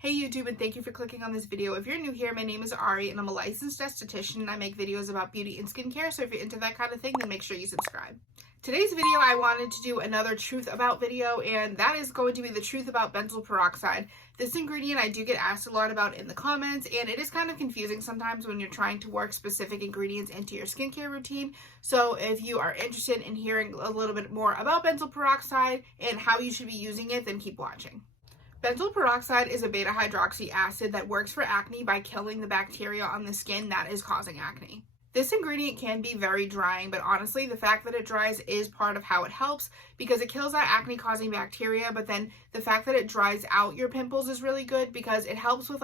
Hey YouTube, and thank you for clicking on this video. If you're new here, my name is Ari and I'm a licensed esthetician and I make videos about beauty and skincare, so if you're into that kind of thing, then make sure you subscribe. Today's video, I wanted to do another truth about video, and that is going to be the truth about benzoyl peroxide. This ingredient I do get asked a lot about in the comments, and it is kind of confusing sometimes when you're trying to work specific ingredients into your skincare routine. So if you are interested in hearing a little bit more about benzoyl peroxide and how you should be using it, then keep watching. Benzoyl peroxide is a beta hydroxy acid that works for acne by killing the bacteria on the skin that is causing acne. This ingredient can be very drying, but honestly, the fact that it dries is part of how it helps because it kills that acne-causing bacteria, but then the fact that it dries out your pimples is really good because it helps with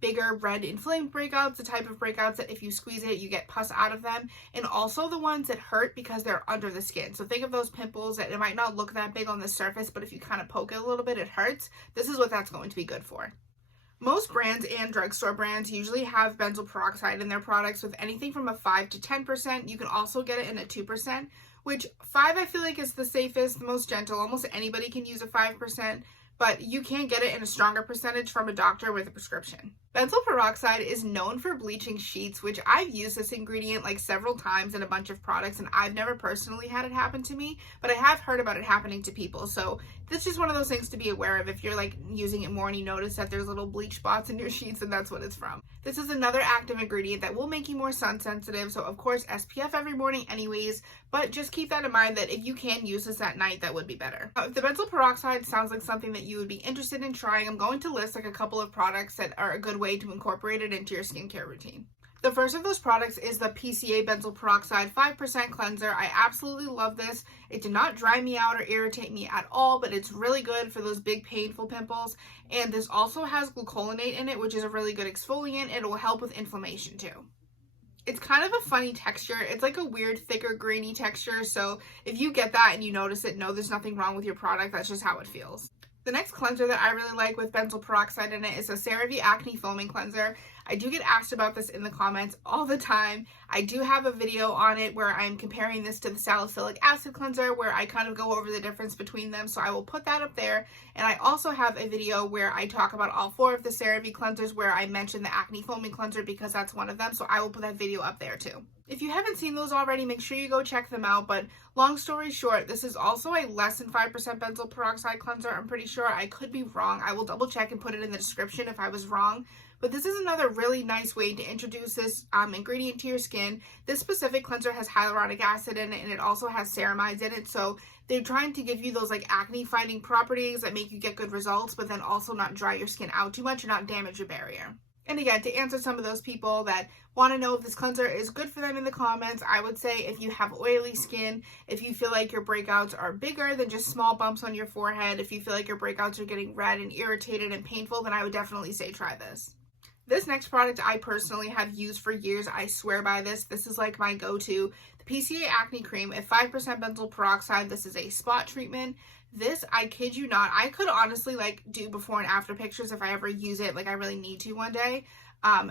bigger red inflamed breakouts, the type of breakouts that if you squeeze it, you get pus out of them, and also the ones that hurt because they're under the skin. So think of those pimples that it might not look that big on the surface, but if you kind of poke it a little bit, it hurts. This is what that's going to be good for. Most brands and drugstore brands usually have benzoyl peroxide in their products with anything from a 5 to 10%. You can also get it in a 2%, which 5 I feel like is the safest, the most gentle. Almost anybody can use a 5%. But you can get it in a stronger percentage from a doctor with a prescription. Benzoyl peroxide is known for bleaching sheets, which I've used this ingredient several times in a bunch of products, and I've never personally had it happen to me, but I have heard about it happening to people. So this is one of those things to be aware of if you're using it more and you notice that there's little bleach spots in your sheets, and that's what it's from. This is another active ingredient that will make you more sun sensitive, so of course SPF every morning anyways, but just keep that in mind that if you can use this at night, that would be better. Now, if the benzoyl peroxide sounds like something that you would be interested in trying, I'm going to list a couple of products that are a good way to incorporate it into your skincare routine. The first of those products is the PCA Benzoyl Peroxide 5% Cleanser. I absolutely love this. It did not dry me out or irritate me at all, but it's really good for those big painful pimples. And this also has glucolinate in it, which is a really good exfoliant. It will help with inflammation too. It's kind of a funny texture. It's like a weird, thicker, grainy texture. So if you get that and you notice it, no, there's nothing wrong with your product. That's just how it feels. The next cleanser that I really like with benzoyl peroxide in it is a Cerave Acne Foaming Cleanser. I do get asked about this in the comments all the time. I do have a video on it where I'm comparing this to the salicylic acid cleanser where I kind of go over the difference between them, so I will put that up there. And I also have a video where I talk about all 4 of the Cerave cleansers where I mentioned the Acne Foaming Cleanser because that's one of them, so I will put that video up there too. If you haven't seen those already, make sure you go check them out, but long story short, this is also a less than 5% benzoyl peroxide cleanser. I'm pretty sure. I could be wrong. I will double check and put it in the description if I was wrong. But this is another really nice way to introduce this ingredient to your skin. This specific cleanser has hyaluronic acid in it, and it also has ceramides in it. So they're trying to give you those acne fighting properties that make you get good results, but then also not dry your skin out too much and not damage your barrier. And again, to answer some of those people that want to know if this cleanser is good for them in the comments, I would say if you have oily skin, if you feel like your breakouts are bigger than just small bumps on your forehead, if you feel like your breakouts are getting red and irritated and painful, then I would definitely say try this. This next product I personally have used for years. I swear by this. This is my go-to. The PCA Acne Cream at 5% benzoyl peroxide. This is a spot treatment. This, I kid you not, I could honestly do before and after pictures if I ever use it, I really need to one day.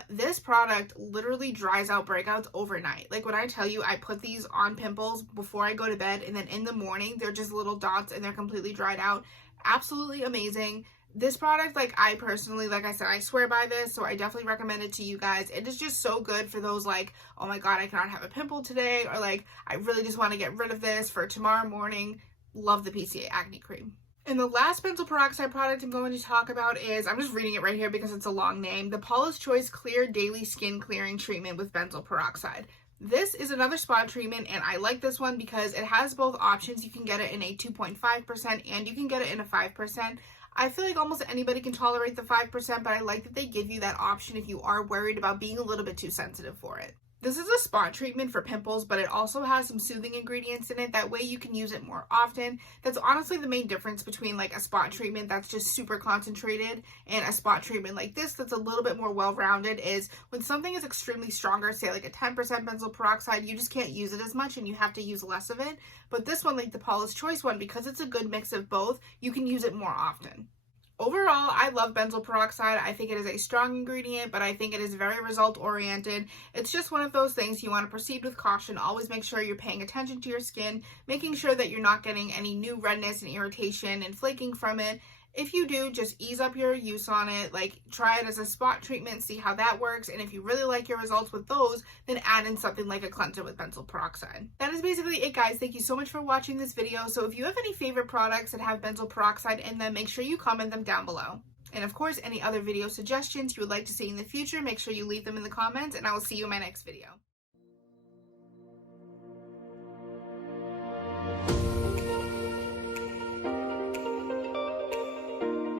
This product literally dries out breakouts overnight. When I tell you I put these on pimples before I go to bed, and then in the morning they're just little dots and they're completely dried out. Absolutely amazing. This product, I personally, I said, I swear by this, so I definitely recommend it to you guys. It is just so good for those oh my god, I cannot have a pimple today, or I really just want to get rid of this for tomorrow morning. Love the PCA Acne Cream. And the last benzoyl peroxide product I'm going to talk about is, I'm just reading it right here because it's a long name, the Paula's Choice Clear Daily Skin Clearing Treatment with Benzoyl Peroxide. This is another spot treatment, and I like this one because it has both options. You can get it in a 2.5% and you can get it in a 5%. I feel like almost anybody can tolerate the 5%, but I like that they give you that option if you are worried about being a little bit too sensitive for it. This is a spot treatment for pimples, but it also has some soothing ingredients in it. That way you can use it more often. That's honestly the main difference between a spot treatment that's just super concentrated and a spot treatment like this that's a little bit more well-rounded is when something is extremely stronger, say a 10% benzoyl peroxide, you just can't use it as much and you have to use less of it. But this one, the Paula's Choice one, because it's a good mix of both, you can use it more often. Overall, I love benzoyl peroxide. I think it is a strong ingredient, but I think it is very result-oriented. It's just one of those things you want to proceed with caution. Always make sure you're paying attention to your skin, making sure that you're not getting any new redness and irritation and flaking from it. If you do, just ease up your use on it, like try it as a spot treatment, see how that works, and if you really like your results with those, then add in something like a cleanser with benzoyl peroxide. That is basically it, guys. Thank you so much for watching this video. So if you have any favorite products that have benzoyl peroxide in them, make sure you comment them down below. And of course, any other video suggestions you would like to see in the future, make sure you leave them in the comments, and I will see you in my next video.